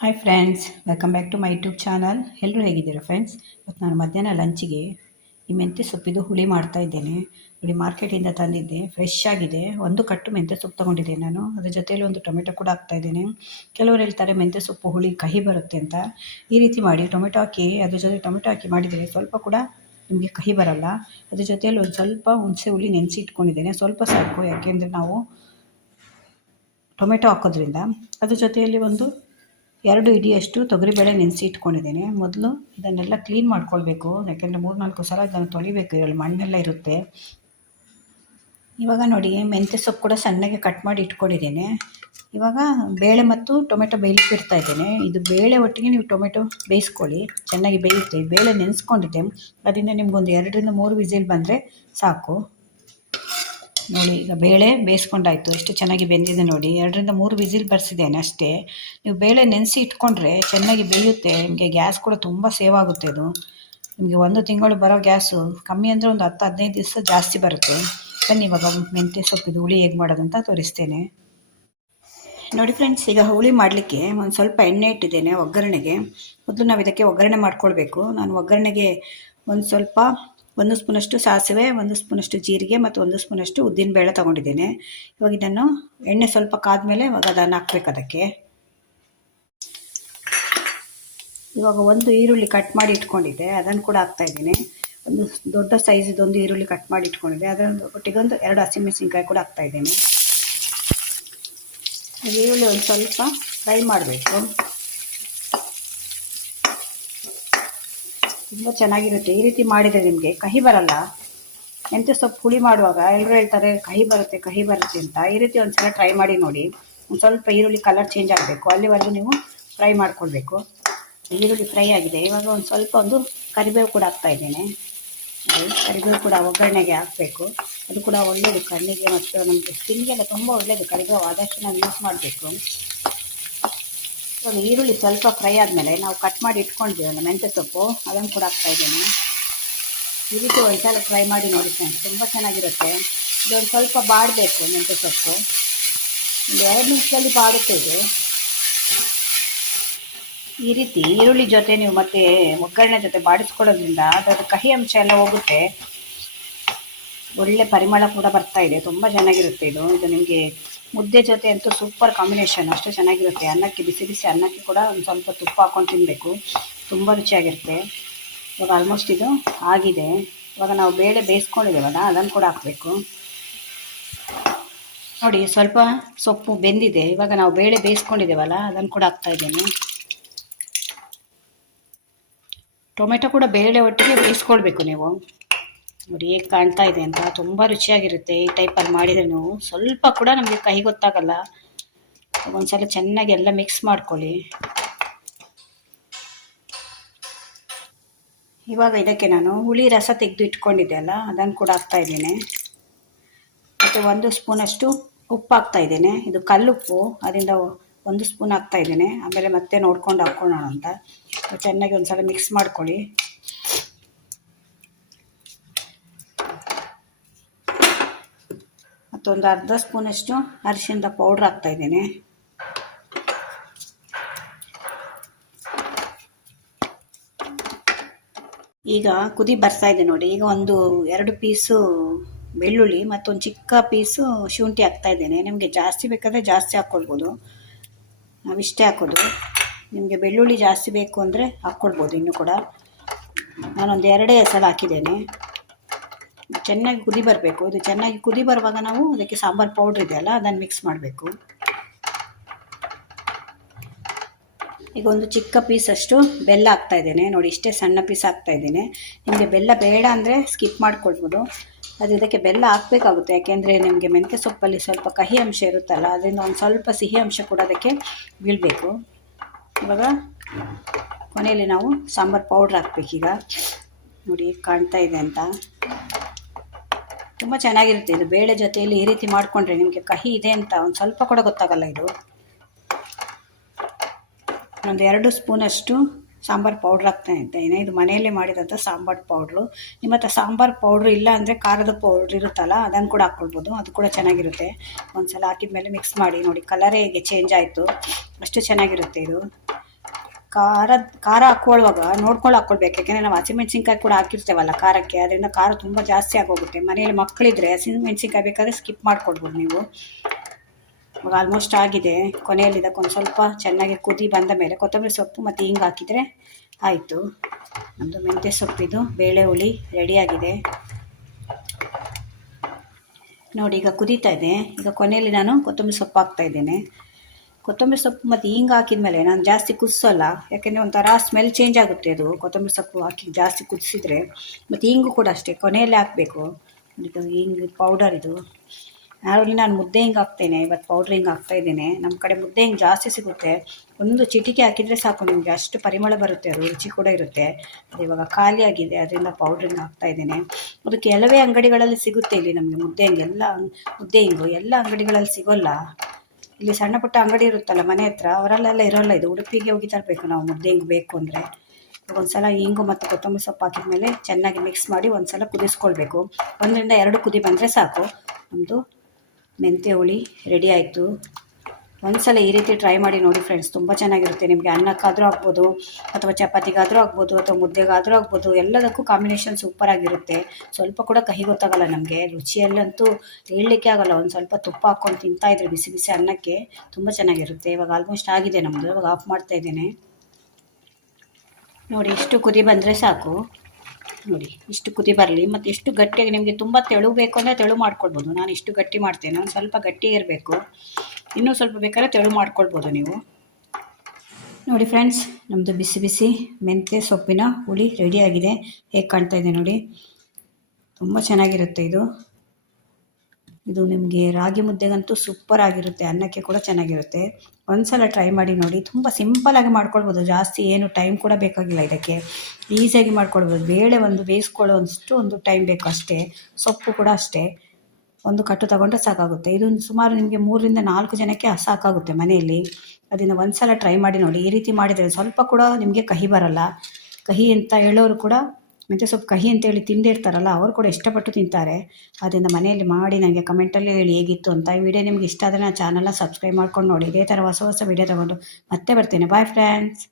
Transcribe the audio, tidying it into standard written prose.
Hi friends, welcome back to my YouTube channel. ಎಲ್ಲರೂ ಹೇಗಿದ್ದೀರಾ friends? ಇವತ್ತು ನಾನು ಮಧ್ಯಾಹ್ನ ಲಂಚಿಗೆ ಈ ಮೆಂತ್ಯ ಸೊಪ್ಪಿದು ಹುಳಿ ಮಾಡ್ತಾ ಇದ್ದೇನೆ. ನೋಡಿ, ಮಾರ್ಕೆಟಿಂದ ತಂದಿದ್ದೆ, ಫ್ರೆಶ್ ಆಗಿದೆ. ಒಂದು ಕಟ್ಟು ಮೆಂತ್ಯ ಸೊಪ್ಪು ತೊಗೊಂಡಿದ್ದೆ ನಾನು. ಅದ್ರ ಜೊತೆಯಲ್ಲಿ ಒಂದು ಟೊಮೆಟೊ ಕೂಡ ಹಾಕ್ತಾ ಇದ್ದೇನೆ. ಕೆಲವರು ಹೇಳ್ತಾರೆ ಮೆಂತ್ಯ ಸೊಪ್ಪು ಹುಳಿ ಕಹಿ ಬರುತ್ತೆ ಅಂತ. ಈ ರೀತಿ ಮಾಡಿ ಟೊಮೆಟೊ ಹಾಕಿ, ಅದ್ರ ಜೊತೆ ಟೊಮೆಟೊ ಹಾಕಿ ಮಾಡಿದರೆ ಸ್ವಲ್ಪ ಕೂಡ ನಿಮಗೆ ಕಹಿ ಬರಲ್ಲ. ಅದ್ರ ಜೊತೆಯಲ್ಲಿ ಒಂದು ಸ್ವಲ್ಪ ಹುಣಸೆ ಹುಳಿ ನೆನೆಸಿ ಇಟ್ಕೊಂಡಿದ್ದೇನೆ. ಸ್ವಲ್ಪ ಸಾಕು, ಯಾಕೆಂದರೆ ನಾವು ಟೊಮೆಟೊ ಹಾಕೋದ್ರಿಂದ. ಅದ್ರ ಜೊತೆಯಲ್ಲಿ ಒಂದು 2 ಹಿಡಿಯಷ್ಟು ತೊಗರಿಬೇಳೆ ನೆನೆಸಿ ಇಟ್ಕೊಂಡಿದ್ದೇನೆ. ಮೊದಲು ಇದನ್ನೆಲ್ಲ ಕ್ಲೀನ್ ಮಾಡ್ಕೊಳ್ಬೇಕು, ಯಾಕೆಂದರೆ 3-4 ಸಲ ಇದನ್ನು ತೊಳಿಬೇಕು, ಇದರಲ್ಲಿ ಮಣ್ಣೆಲ್ಲ ಇರುತ್ತೆ. ಇವಾಗ ನೋಡಿ, ಮೆಂತ್ಯ ಸೊಪ್ಪು ಕೂಡ ಸಣ್ಣಗೆ ಕಟ್ ಮಾಡಿ ಇಟ್ಕೊಂಡಿದ್ದೇನೆ. ಇವಾಗ ಬೇಳೆ ಮತ್ತು ಟೊಮೆಟೊ ಬೇಯಲಿಕ್ಕೆ ಇಡ್ತಾ ಇದ್ದೇನೆ. ಇದು ಬೇಳೆ ಒಟ್ಟಿಗೆ ನೀವು ಟೊಮೆಟೊ ಬೇಯಿಸ್ಕೊಳ್ಳಿ, ಚೆನ್ನಾಗಿ ಬೇಯುತ್ತೆ. ಬೇಳೆ ನೆನೆಸ್ಕೊಂಡಿದ್ದೆ, ಅದರಿಂದ ನಿಮ್ಗೊಂದು 2-3 ವಿಸಿಲ್ ಬಂದರೆ ಸಾಕು. ನೋಡಿ, ಈಗ ಬೇಳೆ ಬೇಯಿಸ್ಕೊಂಡಾಯಿತು, ಎಷ್ಟು ಚೆನ್ನಾಗಿ ಬೆಂದಿದೆ ನೋಡಿ. 2-3 ವಿಸಿಲ್ ಬರ್ಸಿದ್ದೇನೆ ಅಷ್ಟೇ. ನೀವು ಬೇಳೆ ನೆನೆಸಿ ಇಟ್ಕೊಂಡ್ರೆ ಚೆನ್ನಾಗಿ ಬೇಯುತ್ತೆ. ನಿಮಗೆ ಗ್ಯಾಸ್ ಕೂಡ ತುಂಬ ಸೇವ್ ಆಗುತ್ತೆ. ಅದು ನಿಮಗೆ 1 ತಿಂಗಳು ಬರೋ ಗ್ಯಾಸು ಕಮ್ಮಿ ಅಂದರೆ ಒಂದು 10-15 ದಿವಸ ಜಾಸ್ತಿ ಬರುತ್ತೆ. ಬನ್ನಿ ಇವಾಗ ಮೆಂತ್ಯ ಸೊಪ್ಪಿದು ಹುಳಿ ಹೇಗೆ ಮಾಡೋದಂತ ತೋರಿಸ್ತೇನೆ. ನೋಡಿ ಫ್ರೆಂಡ್ಸ್, ಈಗ ಹುಳಿ ಮಾಡಲಿಕ್ಕೆ ಒಂದು ಸ್ವಲ್ಪ ಎಣ್ಣೆ ಇಟ್ಟಿದ್ದೇನೆ ಒಗ್ಗರಣೆಗೆ. ಮೊದಲು ನಾವು ಇದಕ್ಕೆ ಒಗ್ಗರಣೆ ಮಾಡ್ಕೊಳ್ಬೇಕು. ನಾನು ಒಗ್ಗರಣೆಗೆ ಒಂದು ಸ್ಪೂನಷ್ಟು ಸಾಸಿವೆ, 1 ಸ್ಪೂನಷ್ಟು ಜೀರಿಗೆ ಮತ್ತು 1 ಸ್ಪೂನಷ್ಟು ಉದ್ದಿನಬೇಳೆ ತೊಗೊಂಡಿದ್ದೇನೆ. ಇವಾಗ ಇದನ್ನು ಎಣ್ಣೆ ಸ್ವಲ್ಪ ಕಾದ್ಮೇಲೆ ಇವಾಗ ಅದನ್ನು ಹಾಕ್ಬೇಕು ಅದಕ್ಕೆ. ಇವಾಗ ಒಂದು ಈರುಳ್ಳಿ ಕಟ್ ಮಾಡಿ ಇಟ್ಕೊಂಡಿದ್ದೆ, ಅದನ್ನು ಕೂಡ ಹಾಕ್ತಾಯಿದ್ದೀನಿ. ಒಂದು ದೊಡ್ಡ ಸೈಜಿದೊಂದು ಈರುಳ್ಳಿ ಕಟ್ ಮಾಡಿ ಇಟ್ಕೊಂಡಿದ್ದೆ, ಅದರ ಒಟ್ಟಿಗೆ ಒಂದು 2 ಹಸಿಮೆಣಸಿನ್ಕಾಯಿ ಕೂಡ ಹಾಕ್ತಾಯಿದ್ದೀನಿ. ಈರುಳ್ಳಿ ಒಂದು ಸ್ವಲ್ಪ ಫ್ರೈ ಮಾಡಬೇಕು. ತುಂಬ ಚೆನ್ನಾಗಿರುತ್ತೆ. ಈ ರೀತಿ ಮಾಡಿದರೆ ನಿಮಗೆ ಕಹಿ ಬರಲ್ಲ. ಮೆಂತ್ಯ ಸೊಪ್ಪು ಹುಳಿ ಮಾಡುವಾಗ ಎಲ್ಲರೂ ಹೇಳ್ತಾರೆ ಕಹಿ ಬರುತ್ತೆ ಅಂತ. ಈ ರೀತಿ ಒಂದ್ಸಲ ಟ್ರೈ ಮಾಡಿ ನೋಡಿ. ಒಂದು ಸ್ವಲ್ಪ ಈರುಳ್ಳಿ ಕಲರ್ ಚೇಂಜ್ ಆಗಬೇಕು, ಅಲ್ಲಿವರೆಗೂ ನೀವು ಫ್ರೈ ಮಾಡ್ಕೊಳ್ಬೇಕು. ಈರುಳ್ಳಿ ಫ್ರೈ ಆಗಿದೆ. ಇವಾಗ ಒಂದು ಕರಿಬೇವು ಕೂಡ ಹಾಕ್ತಾ ಇದ್ದೇನೆ. ಕರಿಬೇವು ಕೂಡ ಒಗ್ಗರಣೆಗೆ ಹಾಕಬೇಕು. ಅದು ಕೂಡ ಒಳ್ಳೆಯದು ಕಣ್ಣಿಗೆ ಮತ್ತು ನಮಗೆ ಸ್ಕಿನ್ಗೆಲ್ಲ ತುಂಬ ಒಳ್ಳೆಯದು. ಕರಿಬೇವು ಆದಷ್ಟು ನಾವು ಯೂಸ್ ಮಾಡಬೇಕು. ಇವಾಗ ಈರುಳ್ಳಿ ಸ್ವಲ್ಪ ಫ್ರೈ ಆದಮೇಲೆ ನಾವು ಕಟ್ ಮಾಡಿ ಇಟ್ಕೊಂಡಿದ್ದೀವಲ್ಲ ಮೆಂತ್ಯ ಸೊಪ್ಪು, ಅದನ್ನು ಕೂಡ ಹಾಕ್ತಾ ಇದ್ದೇನೆ. ಈ ರೀತಿ ಒಂದ್ಸಲ ಫ್ರೈ ಮಾಡಿ ನೋಡಿ ಫ್ರೆಂಡ್ಸ್, ತುಂಬ ಚೆನ್ನಾಗಿರುತ್ತೆ. ಇದೊಂದು ಸ್ವಲ್ಪ ಬಾಡಬೇಕು ಮೆಂತ್ಯ ಸೊಪ್ಪು, ಒಂದು 2 ನಿಮಿಷದಲ್ಲಿ ಬಾಡುತ್ತೆ ಇದು. ಈ ರೀತಿ ಈರುಳ್ಳಿ ಜೊತೆ ನೀವು ಮತ್ತೆ ಒಗ್ಗರಣೆ ಜೊತೆ ಬಾಡಿಸ್ಕೊಳ್ಳೋದ್ರಿಂದ ಅದರ ಕಹಿ ಅಂಶ ಎಲ್ಲ ಹೋಗುತ್ತೆ. ಒಳ್ಳೆ ಪರಿಮಳ ಕೂಡ ಬರ್ತಾ ಇದೆ, ತುಂಬ ಚೆನ್ನಾಗಿರುತ್ತೆ ಇದು. ನಿಮಗೆ ಮುದ್ದೆ ಜೊತೆ ಅಂತೂ ಸೂಪರ್ ಕಾಂಬಿನೇಷನ್, ಅಷ್ಟು ಚೆನ್ನಾಗಿರುತ್ತೆ. ಅನ್ನಕ್ಕೆ ಬಿಸಿ ಬಿಸಿ ಅನ್ನಕ್ಕೆ ಕೂಡ ಒಂದು ಸ್ವಲ್ಪ ತುಪ್ಪ ಹಾಕ್ಕೊಂಡು ತಿನ್ನಬೇಕು, ತುಂಬ ರುಚಿಯಾಗಿರುತ್ತೆ. ಇವಾಗ ಆಲ್ಮೋಸ್ಟ್ ಇದು ಆಗಿದೆ. ಇವಾಗ ನಾವು ಬೇಳೆ ಬೇಯಿಸ್ಕೊಂಡಿದ್ದೇವಲ್ಲ ಅದನ್ನು ಕೂಡ ಹಾಕಬೇಕು. ನೋಡಿ, ಸ್ವಲ್ಪ ಸೊಪ್ಪು ಬೆಂದಿದೆ. ಇವಾಗ ನಾವು ಬೇಳೆ ಬೇಯಿಸ್ಕೊಂಡಿದ್ದೇವಲ್ಲ ಅದನ್ನು ಕೂಡ ಹಾಕ್ತಾ ಇದ್ದೇನೆ. ಟೊಮೆಟೊ ಕೂಡ ಬೇಳೆ ಒಟ್ಟಿಗೆ ಬೇಯಿಸ್ಕೊಳ್ಬೇಕು ನೀವು. ನೋಡಿ ಹೇಗೆ ಕಾಣ್ತಾ ಇದೆ ಅಂತ, ತುಂಬ ರುಚಿಯಾಗಿರುತ್ತೆ. ಈ ಟೈಪಲ್ಲಿ ಮಾಡಿದರೆ ನೀವು ಸ್ವಲ್ಪ ಕೂಡ ನಮಗೆ ಕಹಿ ಗೊತ್ತಾಗಲ್ಲ. ಒಂದ್ಸಲ ಚೆನ್ನಾಗಿ ಎಲ್ಲ ಮಿಕ್ಸ್ ಮಾಡ್ಕೊಳ್ಳಿ. ಇವಾಗ ಇದಕ್ಕೆ ನಾನು ಹುಳಿ ರಸ ತೆಗೆದು ಇಟ್ಕೊಂಡಿದ್ದೆ ಅಲ್ಲ, ಅದನ್ನು ಕೂಡ ಹಾಕ್ತಾ ಇದ್ದೇನೆ. ಮತ್ತು 1 ಸ್ಪೂನಷ್ಟು ಉಪ್ಪು ಹಾಕ್ತಾ ಇದ್ದೇನೆ. ಇದು ಕಲ್ಲುಪ್ಪು, ಅದರಿಂದ 1 ಸ್ಪೂನ್ ಹಾಕ್ತಾ ಇದ್ದೇನೆ. ಆಮೇಲೆ ಮತ್ತೆ ನೋಡ್ಕೊಂಡು ಹಾಕ್ಕೊಳ್ಳೋಣ ಅಂತ. ಚೆನ್ನಾಗಿ ಒಂದ್ಸಲ ಮಿಕ್ಸ್ ಮಾಡ್ಕೊಳ್ಳಿ. ಮತ್ತೊಂದು ಅರ್ಧ ಸ್ಪೂನಷ್ಟು ಅರಿಶಿಣದ ಪೌಡ್ರ್ ಹಾಕ್ತಾ ಇದ್ದೇನೆ. ಈಗ ಕುದಿ ಬರ್ತಾ ಇದೆ ನೋಡಿ. ಈಗ 1-2 ಪೀಸು ಬೆಳ್ಳುಳ್ಳಿ ಮತ್ತೊಂದು ಚಿಕ್ಕ ಪೀಸು ಶುಂಠಿ ಹಾಕ್ತಾ ಇದ್ದೇನೆ. ನಿಮಗೆ ಜಾಸ್ತಿ ಬೇಕಾದರೆ ಜಾಸ್ತಿ ಹಾಕ್ಕೊಳ್ಬೋದು, ನಾವಿಷ್ಟೇ ಹಾಕೋದು. ನಿಮಗೆ ಬೆಳ್ಳುಳ್ಳಿ ಜಾಸ್ತಿ ಬೇಕು ಅಂದರೆ ಹಾಕ್ಕೊಳ್ಬೋದು ಇನ್ನೂ ಕೂಡ. ನಾನೊಂದು 2 ಸಲ ಹಾಕಿದ್ದೇನೆ. ಚೆನ್ನಾಗಿ ಕುದಿ ಬರಬೇಕು. ಇದು ಚೆನ್ನಾಗಿ ಕುದಿ ಬರುವಾಗ ನಾವು ಅದಕ್ಕೆ ಸಾಂಬಾರು ಪೌಡ್ರ್ ಇದೆಯಲ್ಲ ಅದನ್ನು ಮಿಕ್ಸ್ ಮಾಡಬೇಕು. ಈಗ ಒಂದು ಚಿಕ್ಕ ಪೀಸಷ್ಟು ಬೆಲ್ಲ ಹಾಕ್ತಾ ಇದ್ದೇನೆ. ನೋಡಿ, ಇಷ್ಟೇ ಸಣ್ಣ ಪೀಸ್ ಹಾಕ್ತಾ ಇದ್ದೇನೆ. ನಿಮಗೆ ಬೆಲ್ಲ ಬೇಡ ಅಂದರೆ ಸ್ಕಿಪ್ ಮಾಡ್ಕೊಳ್ಬೋದು. ಅದು ಇದಕ್ಕೆ ಬೆಲ್ಲ ಹಾಕಬೇಕಾಗುತ್ತೆ, ಯಾಕೆಂದರೆ ನಿಮಗೆ ಮೆಂತ್ಯ ಸೊಪ್ಪಲ್ಲಿ ಸ್ವಲ್ಪ ಕಹಿ ಅಂಶ ಇರುತ್ತಲ್ಲ, ಅದರಿಂದ ಒಂದು ಸ್ವಲ್ಪ ಸಿಹಿ ಅಂಶ ಕೂಡ ಅದಕ್ಕೆ ಬೀಳಬೇಕು. ಇವಾಗ ಕೊನೆಯಲ್ಲಿ ನಾವು ಸಾಂಬಾರು ಪೌಡ್ರ್ ಹಾಕ್ಬೇಕೀಗ. ನೋಡಿ ಕಾಣ್ತಾ ಇದೆ ಅಂತ, ತುಂಬ ಚೆನ್ನಾಗಿರುತ್ತೆ ಇದು. ಬೇಳೆ ಜೊತೆಯಲ್ಲಿ ಈ ರೀತಿ ಮಾಡಿಕೊಂಡ್ರೆ ನಿಮಗೆ ಕಹಿ ಇದೆ ಅಂತ ಒಂದು ಸ್ವಲ್ಪ ಕೂಡ ಗೊತ್ತಾಗಲ್ಲ ಇದು. ಒಂದು 2 ಸ್ಪೂನಷ್ಟು ಸಾಂಬಾರು ಪೌಡ್ರ್ ಹಾಕ್ತಾ ಇದ್ದೇನೆ. ಇದು ಮನೆಯಲ್ಲೇ ಮಾಡಿದಂಥ ಸಾಂಬಾರು ಪೌಡ್ರು. ನಿಮ್ಮ ಹತ್ರ ಸಾಂಬಾರು ಪೌಡ್ರು ಇಲ್ಲ ಅಂದರೆ ಖಾರದ ಪೌಡ್ರ್ ಇರುತ್ತಲ್ಲ ಅದನ್ನು ಕೂಡ ಹಾಕ್ಕೊಳ್ಬೋದು, ಅದು ಕೂಡ ಚೆನ್ನಾಗಿರುತ್ತೆ. ಒಂದು ಸಲ ಹಾಕಿದ ಮೇಲೆ ಮಿಕ್ಸ್ ಮಾಡಿ ನೋಡಿ, ಕಲರೇ ಹೇಗೆ ಚೇಂಜ್ ಆಯಿತು, ಅಷ್ಟು ಚೆನ್ನಾಗಿರುತ್ತೆ ಇದು. ಖಾರ ಹಾಕೊಳ್ಳುವಾಗ ನೋಡ್ಕೊಂಡು ಹಾಕ್ಕೊಳ್ಬೇಕು. ಯಾಕೆಂದರೆ ನಾವು ಹಸಿಮೆಣ್ಸಿನ್ಕಾಯಿ ಕೂಡ ಹಾಕಿರ್ತೇವಲ್ಲ ಖಾರಕ್ಕೆ, ಅದರಿಂದ ಖಾರ ತುಂಬ ಜಾಸ್ತಿ ಆಗೋಗುತ್ತೆ. ಮನೆಯಲ್ಲಿ ಮಕ್ಕಳಿದ್ರೆ ಹಸಿಮೆಣ್ಸಿನ್ಕಾಯಿ ಬೇಕಾದರೆ ಸ್ಕಿಪ್ ಮಾಡ್ಕೊಡ್ಬೋದು ನೀವು. ಇವಾಗ ಆಲ್ಮೋಸ್ಟ್ ಆಗಿದೆ. ಕೊನೆಯಲ್ಲಿ ಇದಕ್ಕೊಂದು ಸ್ವಲ್ಪ ಚೆನ್ನಾಗಿ ಕುದಿ ಬಂದ ಮೇಲೆ ಕೊತ್ತಂಬರಿ ಸೊಪ್ಪು ಮತ್ತು ಹಿಂಗೆ ಹಾಕಿದರೆ ಆಯಿತು. ನಮ್ಮದು ಮೆಂತ್ಯ ಸೊಪ್ಪಿದು ಬೇಳೆ ಹುಳಿ ರೆಡಿಯಾಗಿದೆ ನೋಡಿ. ಈಗ ಕುದೀತಾ ಇದೆ. ಈಗ ಕೊನೆಯಲ್ಲಿ ನಾನು ಕೊತ್ತಂಬರಿ ಸೊಪ್ಪು ಹಾಕ್ತಾಯಿದ್ದೇನೆ. ಕೊತ್ತಂಬರಿ ಸೊಪ್ಪು ಮತ್ತು ಹಿಂಗೆ ಹಾಕಿದ್ಮೇಲೆ ನಾನು ಜಾಸ್ತಿ ಕುದಿಸೋಲ್ಲ, ಯಾಕೆಂದರೆ ಒಂಥರ ಸ್ಮೆಲ್ ಚೇಂಜ್ ಆಗುತ್ತೆ ಅದು ಕೊತ್ತಂಬರಿ ಸೊಪ್ಪು ಹಾಕಿ ಜಾಸ್ತಿ ಕುದಿಸಿದ್ರೆ. ಮತ್ತು ಹಿಂಗು ಕೂಡ ಅಷ್ಟೇ ಕೊನೆಯಲ್ಲೇ ಹಾಕಬೇಕು. ಇದು ಹಿಂಗೆ ಪೌಡರ್ ಇದು ನಾನು ಮುದ್ದೆ ಹಿಂಗೆ ಹಾಕ್ತೇನೆ, ಇವತ್ತು ಪೌಡ್ರ್ ಹಿಂಗೆ ಹಾಕ್ತಾಯಿದ್ದೇನೆ. ನಮ್ಮ ಕಡೆ ಮುದ್ದೆ ಹಿಂಗೆ ಜಾಸ್ತಿ ಸಿಗುತ್ತೆ. ಒಂದು ಚಿಟಿಕೆ ಹಾಕಿದರೆ ಸಾಕು ನಿಮಗೆ, ಅಷ್ಟು ಪರಿಮಳ ಬರುತ್ತೆ, ಅದು ರುಚಿ ಕೂಡ ಇರುತ್ತೆ. ಅದು ಇವಾಗ ಖಾಲಿಯಾಗಿದೆ, ಅದರಿಂದ ಪೌಡ್ರ್ ಹಿಂಗೆ ಹಾಕ್ತಾಯಿದ್ದೇನೆ. ಅದು ಕೆಲವೇ ಅಂಗಡಿಗಳಲ್ಲಿ ಸಿಗುತ್ತೆ ಇಲ್ಲಿ ನಮಗೆ ಮುದ್ದೆ ಹಿಂಗೆ, ಮುದ್ದೆ ಹಿಂಗು ಎಲ್ಲ ಅಂಗಡಿಗಳಲ್ಲಿ ಸಿಗೋಲ್ಲ. ಇಲ್ಲಿ ಸಣ್ಣ ಪುಟ್ಟ ಅಂಗಡಿ ಇರುತ್ತಲ್ಲ ಮನೆ ಹತ್ರ, ಅವರಲ್ಲೆಲ್ಲ ಇರೋಲ್ಲ. ಇದು ಉಡುಪಿಗೆ ಹೋಗಿ ತರಬೇಕು ನಾವು ಮುದ್ದೆ ಹಿಂಗೆ ಬೇಕು ಅಂದರೆ. ಒಂದು ಸಲ ಹಿಂಗು ಮತ್ತು ಕೊತ್ತಂಬರಿ ಸೊಪ್ಪು ಹಾಕಿದ ಮೇಲೆ ಚೆನ್ನಾಗಿ ಮಿಕ್ಸ್ ಮಾಡಿ ಒಂದು ಸಲ ಕುದಿಸ್ಕೊಳ್ಬೇಕು. 1ರಿಂದ 2 ಕುದಿ ಬಂದರೆ ಸಾಕು. ನಮ್ಮದು ಮೆಂತ್ಯ ಹುಳಿ ರೆಡಿ ಆಯಿತು. ಒಂದು ಸಲ ಈ ರೀತಿ ಟ್ರೈ ಮಾಡಿ ನೋಡಿ ಫ್ರೆಂಡ್ಸ್, ತುಂಬ ಚೆನ್ನಾಗಿರುತ್ತೆ. ನಿಮಗೆ ಅನ್ನಕ್ಕಾದರೂ ಆಗ್ಬೋದು, ಅಥವಾ ಚಪಾತಿಗಾದರೂ ಆಗ್ಬೋದು, ಅಥವಾ ಮುದ್ದೆಗಾದರೂ ಆಗ್ಬೋದು, ಎಲ್ಲದಕ್ಕೂ ಕಾಂಬಿನೇಷನ್ ಸೂಪರಾಗಿರುತ್ತೆ. ಸ್ವಲ್ಪ ಕೂಡ ಕಹಿ ಗೊತ್ತಾಗಲ್ಲ ನಮಗೆ. ರುಚಿಯಲ್ಲಂತೂ ಹೇಳಲಿಕ್ಕೆ ಆಗಲ್ಲ. ಒಂದು ಸ್ವಲ್ಪ ತುಪ್ಪ ಹಾಕ್ಕೊಂಡು ತಿಂತಾಯಿದ್ರೆ ಬಿಸಿ ಬಿಸಿ ಅನ್ನಕ್ಕೆ ತುಂಬ ಚೆನ್ನಾಗಿರುತ್ತೆ. ಇವಾಗ ಆಲ್ಮೋಸ್ಟ್ ಆಗಿದೆ ನಮ್ಮದು. ಇವಾಗ ಆಫ್ ಮಾಡ್ತಾಯಿದ್ದೇನೆ ನೋಡಿ. ಇಷ್ಟು ಕುದಿ ಬಂದರೆ ಸಾಕು ನೋಡಿ. ಇಷ್ಟು ಕುದಿ ಬರಲಿ. ಮತ್ತು ಎಷ್ಟು ಗಟ್ಟಿಯಾಗಿ ನಿಮಗೆ ತುಂಬ ತೆಳು ಬೇಕು ಅಂದರೆ ತೆಳು ಮಾಡ್ಕೊಳ್ಬೋದು. ನಾನು ಇಷ್ಟು ಗಟ್ಟಿ ಮಾಡ್ತೇನೆ. ಒಂದು ಸ್ವಲ್ಪ ಗಟ್ಟಿ ಇರಬೇಕು. ಇನ್ನೂ ಸ್ವಲ್ಪ ಬೇಕಾದ್ರೆ ತೆಳು ಮಾಡ್ಕೊಳ್ಬೋದು ನೀವು ನೋಡಿ. ಫ್ರೆಂಡ್ಸ್, ನಮ್ಮದು ಬಿಸಿ ಬಿಸಿ ಮೆಂತ್ಯ ಸೊಪ್ಪಿನ ಹುಳಿ ರೆಡಿಯಾಗಿದೆ. ಹೇಗೆ ಕಾಣ್ತಾ ಇದೆ ನೋಡಿ, ತುಂಬ ಚೆನ್ನಾಗಿರುತ್ತೆ ಇದು ನಿಮಗೆ ರಾಗಿ ಮುದ್ದೆಗಂತೂ ಸೂಪರ್ ಆಗಿರುತ್ತೆ, ಅನ್ನಕ್ಕೆ ಕೂಡ ಚೆನ್ನಾಗಿರುತ್ತೆ. ಒಂದು ಸಲ ಟ್ರೈ ಮಾಡಿ ನೋಡಿ. ತುಂಬ ಸಿಂಪಲಾಗಿ ಮಾಡ್ಕೊಳ್ಬೋದು, ಜಾಸ್ತಿ ಏನು ಟೈಮ್ ಕೂಡ ಬೇಕಾಗಿಲ್ಲ ಇದಕ್ಕೆ. ಈಸಿಯಾಗಿ ಮಾಡ್ಕೊಳ್ಬೋದು. ಬೇಳೆ ಒಂದು ಬೇಯಿಸ್ಕೊಳ್ಳೋಷ್ಟು ಒಂದು ಟೈಮ್ ಬೇಕು ಅಷ್ಟೇ. ಸೊಪ್ಪು ಕೂಡ ಅಷ್ಟೇ, ಒಂದು ಕಟ್ಟು ತಗೊಂಡ್ರೆ ಸಾಕಾಗುತ್ತೆ. ಇದು ಸುಮಾರು ನಿಮಗೆ 3ರಿಂದ 4 ಜನಕ್ಕೆ ಸಾಕಾಗುತ್ತೆ ಮನೆಯಲ್ಲಿ. ಅದನ್ನು ಒಂದು ಸಲ ಟ್ರೈ ಮಾಡಿ ನೋಡಿ. ಈ ರೀತಿ ಮಾಡಿದರೆ ಸ್ವಲ್ಪ ಕೂಡ ನಿಮಗೆ ಕಹಿ ಬರಲ್ಲ. ಕಹಿ ಅಂತ ಹೇಳೋರು ಕೂಡ ಮೆಂತ್ಯ ಸೊಪ್ಪು ಕಹಿ ಅಂತೇಳಿ ತಿಂದಿರ್ತಾರಲ್ಲ, ಅವರು ಕೂಡ ಇಷ್ಟಪಟ್ಟು ತಿಂತಾರೆ. ಅದರಿಂದ ಮನೆಯಲ್ಲಿ ಮಾಡಿ ನನಗೆ ಕಮೆಂಟಲ್ಲಿ ಹೇಳಿ ಹೇಗಿತ್ತು ಅಂತ. ಈ ವಿಡಿಯೋ ನಿಮ್ಗೆ ಇಷ್ಟ ಆದರೆ ನನ್ನ ಚಾನಲ್ನ ಸಬ್ಸ್ಕ್ರೈಬ್ ಮಾಡ್ಕೊಂಡು ನೋಡಿ. ಇದೇ ಥರ ಹೊಸ ಹೊಸ ವಿಡಿಯೋ ತಗೊಂಡು ಮತ್ತೆ ಬರ್ತೇನೆ. Bye friends.